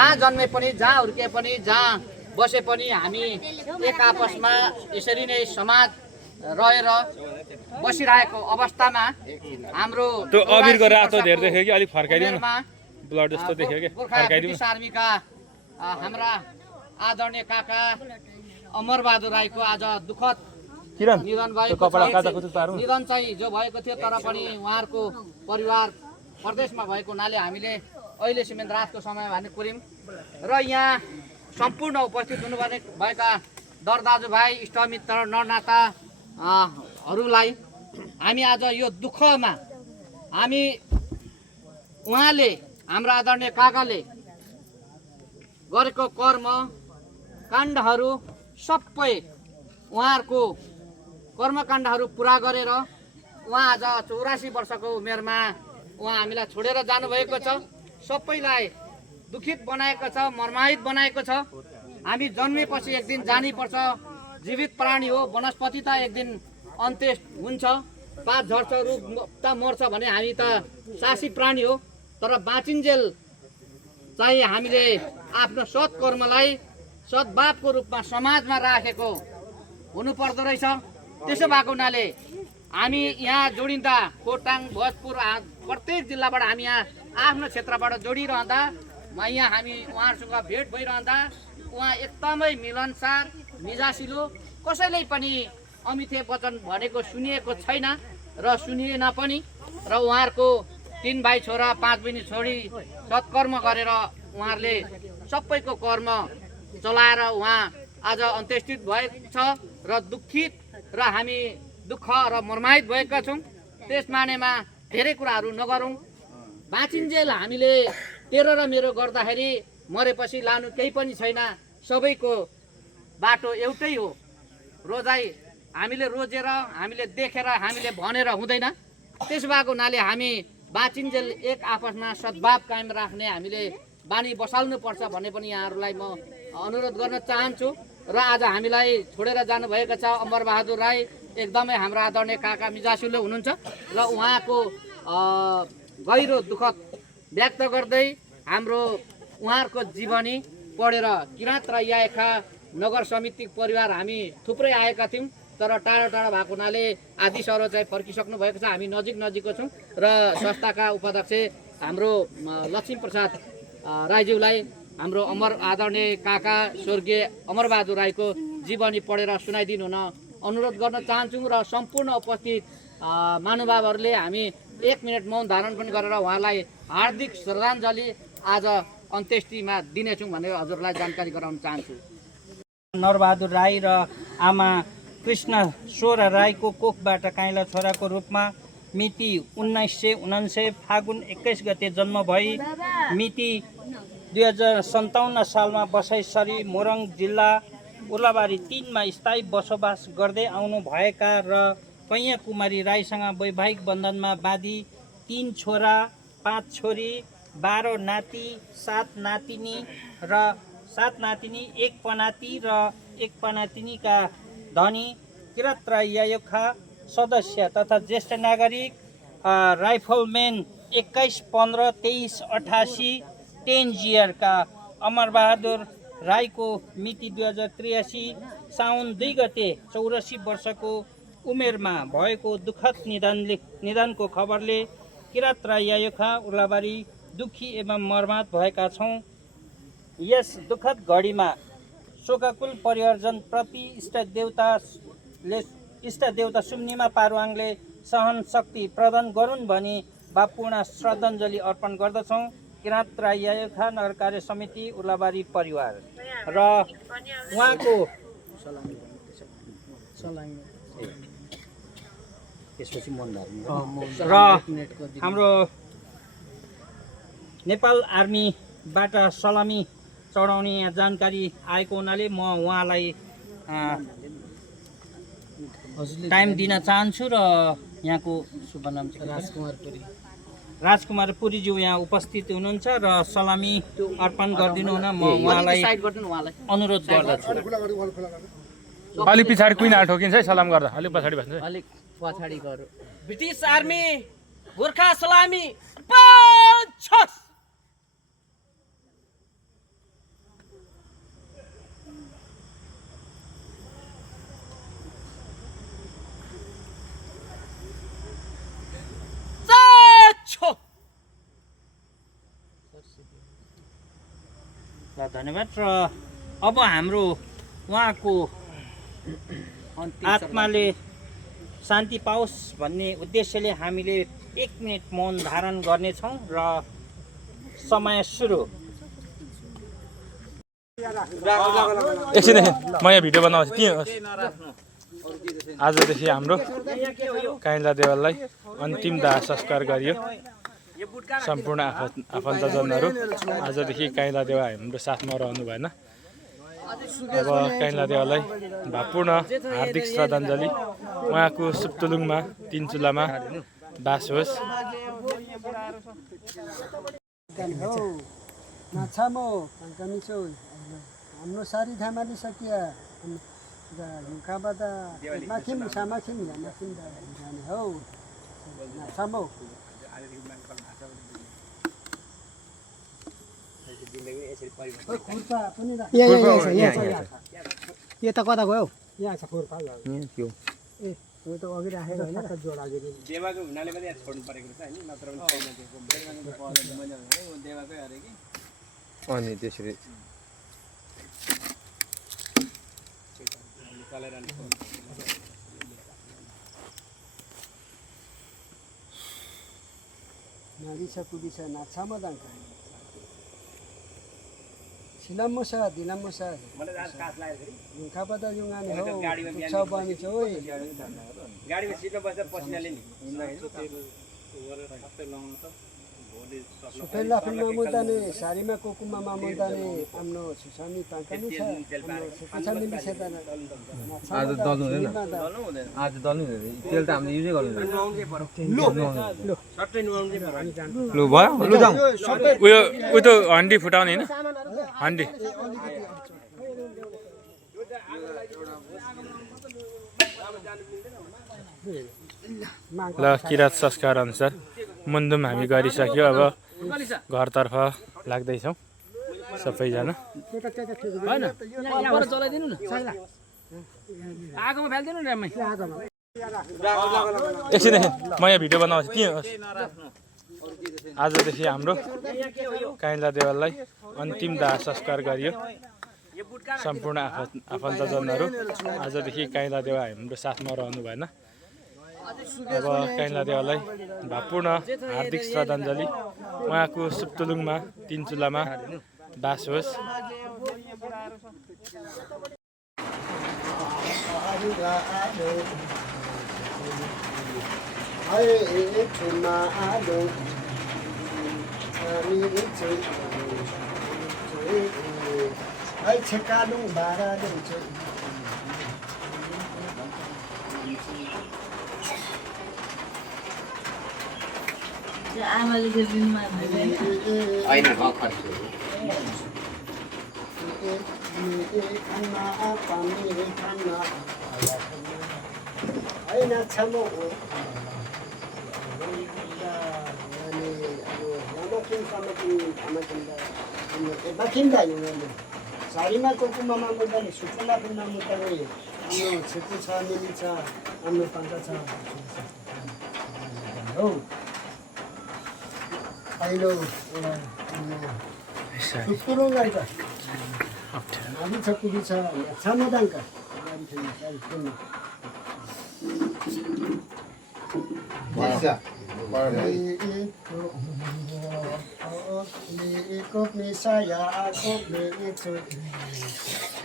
जहाँ जन्मे पनि, जहाँ हुर्के पनि, जहाँ बसे पनि हामी एक आपसमा यसरी नै समाज रहेर बसिरहेको अवस्थामा हाम्रो त्यो अबिरको रातो धेर देख्यो कि अलिक फर्काइदिनु न, ब्लड जस्तो देख्यो कि फर्काइदिनु। ब्रिटिस आर्मीका हाम्रा आदरणीय काका अमरबहादुर राईको आज दुःखद निधन भएको छ। निधन चाहिँ जो भएको थियो, तर पनि उहाँहरूको परिवार प्रदेशमा भएको हुनाले हामीले अहिले सिमेन्ट रातको समय भने कुर्यौँ र यहाँ सम्पूर्ण उपस्थित भएका दर दाजुभाइ, इष्टमित्र, नरनाताहरूलाई हामी आज यो दुःखमा हामी उहाँले हाम्रो आदरणीय काकाले गरेको कर्म काण्डहरू सबै उहाँहरूको कर्मकाण्डहरू पुरा गरेर उहाँ आज 84 वर्षको उमेरमा उहाँ हामीलाई छोडेर जानुभएको छ। सबैलाई दुखित बनाएको छ, मर्माहित बनाएको छ। हामी जन्मेपछि एक दिन जानैपर्छ। जीवित प्राणी हो, वनस्पति त एक दिन अन्त्य हुन्छ, पात झर्छ, रुख त मर्छ भने हामी त सासी प्राणी हो। तर बाँचिन्जेल चाहिँ हामीले आफ्नो सत्कर्मलाई सद्भावको रूपमा समाजमा राखेको हुनुपर्दो रहेछ। त्यसो भएको हुनाले हामी यहाँ जोडिँदा खोटाङ, भोजपुर प्रत्येक जिल्लाबाट हामी यहाँ आफ्नो क्षेत्रबाट जोडिरहँदा यहाँ हामी उहाँहरूसँग भेट भइरहँदा उहाँ एकदमै मिलनसार, मिजासिलो, कसैले पनि अमिताभ बच्चन भनेको सुनिएको छैन र सुनिएन पनि। र उहाँहरूको 3 भाइ छोरा 5 बहिनी छोरी सत्कर्म गरेर उहाँहरूले सबैको कर्म चलाएर उहाँ आज अन्त्येष्टि भएको छ र दुखित र हामी दुःख र मर्माहित भएका छौँ। त्यस मानेमा धेरै कुराहरू नगरौँ। बाँचिन्जेल हामीले तेरो र मेरो गर्दाखेरि मरेपछि लानु केही पनि छैन, सबैको बाटो एउटै हो। रोजाइ हामीले रोजेर, हामीले देखेर, हामीले भनेर हुँदैन। त्यसो भएको हुनाले हामी बाँचिन्जेल एक आपसमा सद्भाव कायम राख्ने हामीले बानी बसाल्नुपर्छ भन्ने पनि यहाँहरूलाई म अनुरोध गर्न चाहन्छु। र आज हामीलाई छोडेर जानुभएको छ अमरबहादुर राई, एकदमै हाम्रो आदरणीय काका मिजासिलो हुनुहुन्छ र उहाँको गहिरो दुःखद व्यक्त गर्दै हाम्रो उहाँहरूको जीवनी पढेर किराँत र याएखा नगर समिति परिवार हामी थुप्रै आएका थियौँ, तर टाढा टाढा भएको हुनाले आदि सर चाहिँ फर्किसक्नु भएको छ। हामी नजिकको छौँ र संस्थाका उपाध्यक्ष हाम्रो लक्ष्मीप्रसाद राईज्यूलाई हाम्रो आदरणीय काका स्वर्गीय अमरबहादुर राईको जीवनी पढेर सुनाइदिनु हुन अनुरोध गर्न चाहन्छौँ। र सम्पूर्ण उपस्थित महानुभावहरूले हामी 1 मिनट मौन धारण पनि गरेर उहाँलाई हार्दिक श्रद्धाञ्जली आज अन्त्येष्टिमा दिनेछौँ भनेर हजुरलाई जानकारी गराउन चाहन्छु। नरबहादुर राई र आमा कृष्ण सोरा राईको कोखबाट काइला छोराको रूपमा मिति 1949 फागुन 21 गते जन्म भई मिति 2057 सालमा बसाइसरी मोरङ जिल्ला उर्लाबारी 3 मा स्थायी बसोबास गर्दै आउनु भएका र कैया कुमारी राईसँग वैवाहिक बन्धनमा बाँधी 3 छोरा 5 छोरी 12 नाति 7 नातिनी र 7 नातिनी 1 पनाती र 1 पनातिनीका धनी किराँत राई यायोखा सदस्य तथा ज्येष्ठ नागरिक राइफलम्यान 21 15 23 88 10 जियरका अमरबहादुर राईको मिति 2083 साउन 2 गते 84 वर्षको उमेरमा भएको दुःखद निधनको खबरले किराँत राई यायोखा उर्लाबारी दुखी एवं मर्माहत भएका छौँ। यस दुःखद घडीमा शोकाकुल परिवारजन प्रति इष्टदेवता सुम्निमा पारुवाङले सहन शक्ति प्रदान गरून् भनी भावपूर्ण श्रद्धाञ्जली अर्पण गर्दछौँ। किराँत राई यायोखा नगर कार्य समिति उर्लाबारी परिवार र उहाँको र हाम्रो नेपाल आर्मीबाट सलामी चढाउने यहाँ जानकारी आएको हुनाले म उहाँलाई टाइम दिन चाहन्छु र यहाँको शुभ नाम राजकुमार पुरीज्यू यहाँ उपस्थित हुनुहुन्छ र सलामी अर्पण गरिदिनु हुन म उहाँलाई अनुरोध गर्दछु। अलि पछाडि कुइन हाल ठोकिन्छ है सलाम गर्दा, अलिक पछाडि बस्नु, अलिक पछाडि गरौँ। ब्रिटिस आर्मी गोर्खा सलामी 50 ल धन्यवाद। र अब हाम्रो उहाँको आत्माले शान्ति पाओस् भन्ने उद्देश्यले हामीले 1 मिनेट मौन धारण गर्नेछौँ र समय सुरु। एकछिन म यहाँ भिडियो बनाउँछु के आजदेखि हाम्रो काइला देवाललाई अन्तिम दाह संस्कार गरियो। सम्पूर्ण आफन्तजनहरू आजदेखि काइला देवा हाम्रो साथमा रहनु भएन। अब काइला देवालाई भावपूर्ण हार्दिक श्रद्धाञ्जली। उहाँको सुप्तुलुङमा 3 चुलामा बास होस्। हाम्रो सारी थामाली सकिया काबादा माखिम सामाखिम माखिम जाने हौ नाछामो खुर्पा पनि यहाँ त कता गयो यहाँ छ खुर्पा ए यो त अघि राखेको हैन जोडा देवाको हुनाले पनि छोड्नु परेको छ हैन नत्र पनि देवाकै अरे कि अनि त्यसरी Nalisa kudisa natsama dangka. Silamosa, dilamosa. Yung kapada yung ano ho, tuksaw ba ni choy? Gadi में सीट बस पसीना लेनी. Supela filma ne sari में कोकुमा मामुदा ने हमनो सुसानी तांकनी छ. सुसानी भी छ तना. आज दल्नु हुँदैन. आज दल्नु हुँदैन. तेल त हामीले युजै गर्दैन. लो. सट्टै नुहाउनु चाहिँ लु भयो लु जाउँ उयो त हन्डी फुटाउने हैन हन्डी ल किरात संस्कार अनुसार मुन्दुम हामी गरिसक्यो। अब घरतर्फ लाग्दैछौँ सबैजना। एकछिन म यहाँ भिडियो बनाउँछु के आजदेखि हाम्रो काइला देवाललाई अन्तिम दाह संस्कार गरियो। सम्पूर्ण आफन्तजनहरू आजदेखि काइला देवा हाम्रो साथमा रहनु भएन। अब काइला देवालाई भावपूर्ण हार्दिक श्रद्धाञ्जली। उहाँको सुप्तुलुङमा 3 चुलामा बास होस्। आमाले दिनमा हैन भर्खर हैन छमो makinda yung ano. Sarima ko kumamamagdali, sukula ko na mo tayo. Ano, siku sa nini sa, ano, pangka sa. Oh. Hello. Sukulong nga ito. Ano sa kubi sa, samadang ka. Wasa. Ikop ni saya aku ni itu.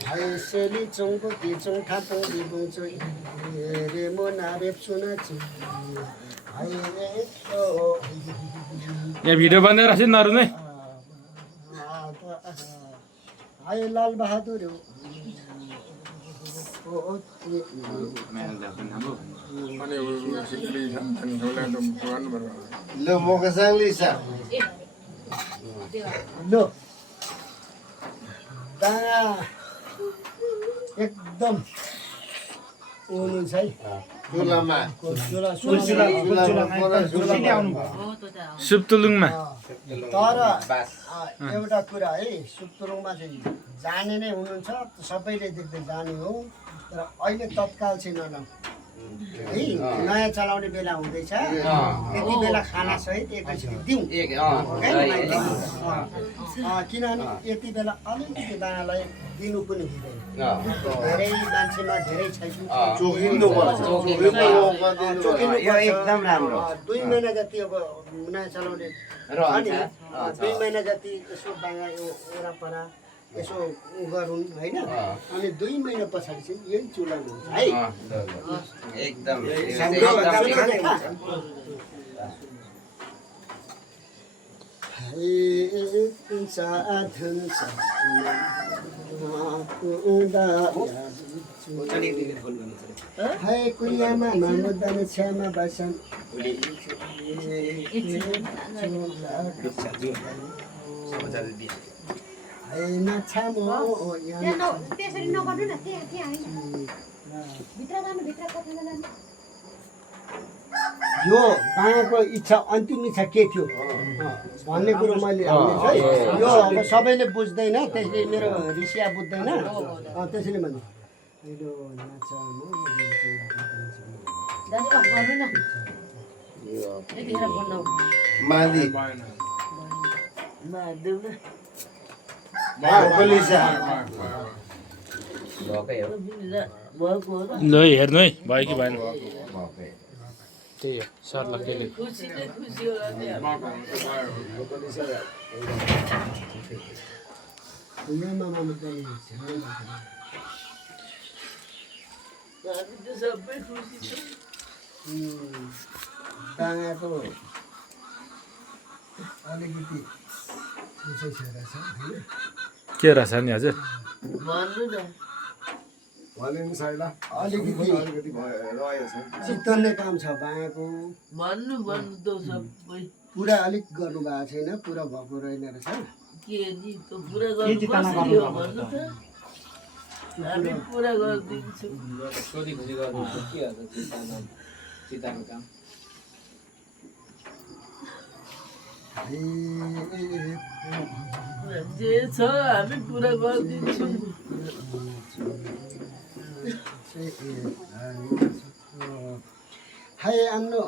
Hai seli jongko di jong kato di bungcoi. Remo narep sunaci. Hai itu. यहाँ video बनेर राख्छु नरु नै hai Lal Bahadur Lo mau ke sang Lisa. Lo. Tanga एकदम हुनुहुन्छ है Tulama. सुप्तुलुङमा तर एउटा कुरा है सुप्तुलुङमा चाहिँ जाने नै हुनुहुन्छ सबैले देख्दै जाने हो तर अहिले तत्काल चाहिँ नजाउँ है नयाँ चलाउने बेला हुँदैछ त्यति बेला खानासहित एकैचोटि दिउँ किनभने यति बेला अलिकति दानालाई दिनु पनि हुँदैन धेरै मान्छेमा धेरै छैन चोकिनु एकदम राम्रो 2 महिना जति अब नयाँ चलाउने अनि 2 महिना जति यसो बाँगा यो वरापरा यसो गरौँ होइन अनि 2 महिना पछाडि चाहिँ यही चुला हुन्छ है एकदम है कुयामा मामुदाने छ्यामा बसन त्यसरी नगर्नु न त्यहाँ होइन भित्र जानु भित्र कोठामा जानु यो बाँगाको इच्छा अन्तिम इच्छा के थियो भन्ने कुरो मैले हाल्नेछु है यो अब सबैले बुझ्दैन त्यसले मेरो ऋषिया बुझ्दैन त्यसैले भने दाजु अफ गर्नु न यतिखेर बोल्नु माली महादेव भएको हो र ल हेर्नु है भयो कि भएन त्यही हो सरलाई केले खुसी नै खुसी होला नि हामी त सबै खुसी छ बाँगाको अलिकति के रहेछ नि हजुर भन्नु न अलिकति चित्तन्ने काम छ बाँगाको भन्नु त सबै पुरा अलिक गर्नुभएको छैन पुरा भएको रहेन रहेछ के नि त पुरा गर्नु कसरी हो भन्नु त हामी पुरा गरिदिन्छौँ जे छ हामी पुरा गरिदिन्छौँ हाय आम्नो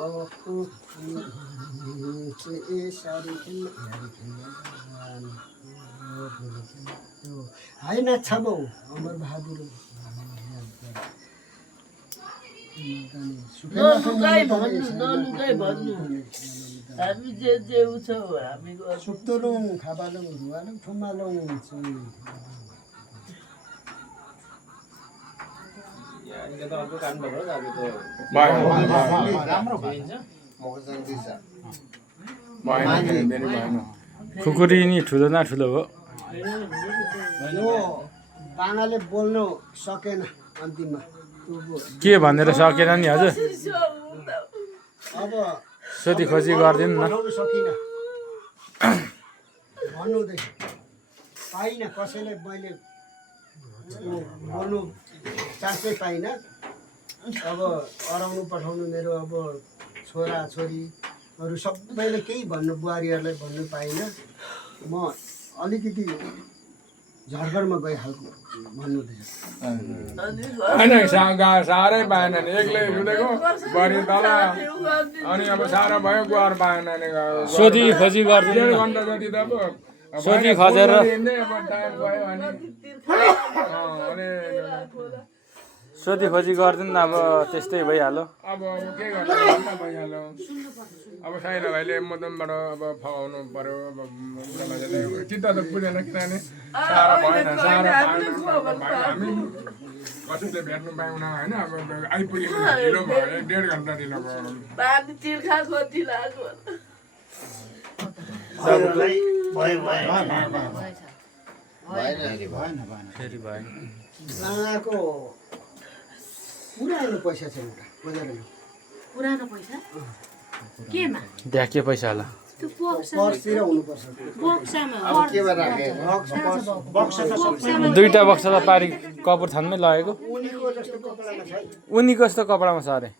हाय नाच्छा बौ अमर बहादुर नलुकाइ भन्नु हामी जे छौँ हामी सुक्तोलुङ खाबालुङ रुवालुङ ठुम्बालुङ खुकुरी नि ठुलो न ठुलो हो यो बाँगाले बोल्नु सकेन अन्तिममा के भनेर सकेन नि हजुर अब सोधी खोजी गरिदिनु न सकिनँ भन्नु हुँदैछ पाइनँ कसैले मैले बोल्नु चान्सै पाइनँ अब अराउनु पठाउनु मेरो अब छोरा छोरीहरू सबैले केही भन्नु बुहारीहरूलाई भन्नु पाइनँ म अलिकति झर्करमा गइहाल्छु भन्नुहुँदैछ साह्रै पाएन नि एक्लै रुँदेको बढी तल अनि अब साह्रो भयो गुहार पाएन नि सोधी खोजी गरिदिनु न घन्टा जति त सोधी खोजेर सोधी खोजी गरिदिनु न अब त्यस्तै भइहाल्यो अब के गर्नु भइहाल्यो अब साइना भाइले मदनबाट अब फगाउनु पर्यो अब चित्त त पुगेन किनभने साह्रो भएन साह्रो हामी कसैले भेट्नु पाएन होइन अब आइपुगेको ढिलो भयो 1.5 घन्टा ढिलो भयो पानी तिर्खा कति लाग्यो फेरि भएन बाँगाको पुरानो पैसा छ एउटा बजारमा पुरानो पैसा केमा त्यहाँ के पैसा होला त्यो बक्सा पर्सतिर हुनुपर्छ बक्सामा दुईटा बक्सा त पारी कपुरथानमै लगेको उनीको जस्तो कपडामा छ उनीको जस्तो कपडामा छ अरे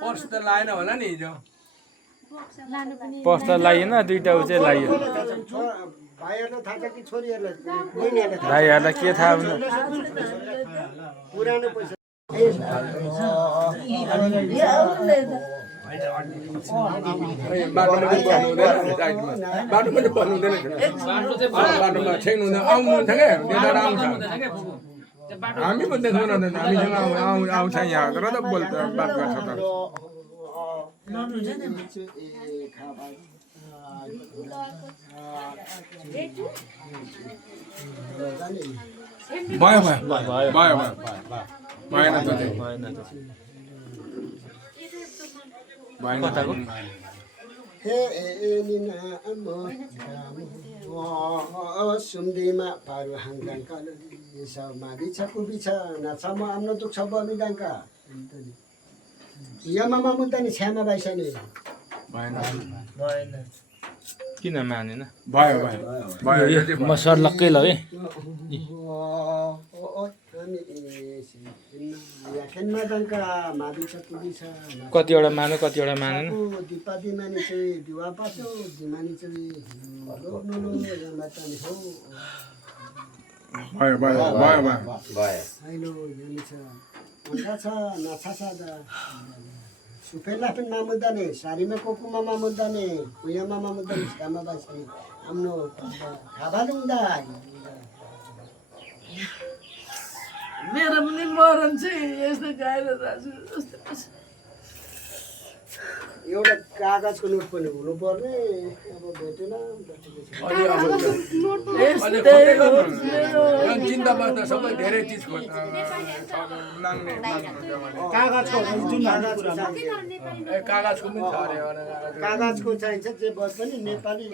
पर्स त लाएन होला नि हिजो लानु पनि पर्स त लाइएन दुईटा उ चाहिँ लाइयो भाइहरूलाई थाहा छ कि छोरीहरूलाई बहिनीहरूलाई थाहा भाइहरूलाई के थाहा छ पुरानो पैसा बाटोमा चाहिँ पर्नु हुँदैन साइडमा बाटोमा चाहिँ पर्नु हुँदैन बाटोमा छेक्नु हुँदैन आउनु हुन्छ क्या त्यता आउँछ हामी पनि देख्नु नहुँदैन हामीसँग आउँछ यहाँ तर त बोल्छ बात गर्छ त भयो भएन त कताको सुम्दीमा पारु हाङदाङ कालरी समाधि छ कुबी छ नाछामा आफ्नो दुख छ बमिदाङका यमामा मुद्दानी छ्यामा बाइसनी किन मानेन भयो म सर्लक्कै लगेँ कतिवटा मान्यो कतिवटा मानेन दिपादी माने चाहिँ दिवा पाचो दिमानी चाहिँ भयो हैलो यानी छ अन्डा छ नाछा छ सुफेला पनि मामुदाने सारीमा कोकुमा मामुदाने उयामा मामुदाने सामा बासी हाम्रो खाबालुङदा मेरो पनि मरण चाहिँ यस्तो गाएर दाजु एउटा कागजको नोट पनि हुनुपर्ने अब भेटेन चिन्ता बस्दा सबै धेरै चिज कागजको चाहिन्छ जे बस पनि नेपाली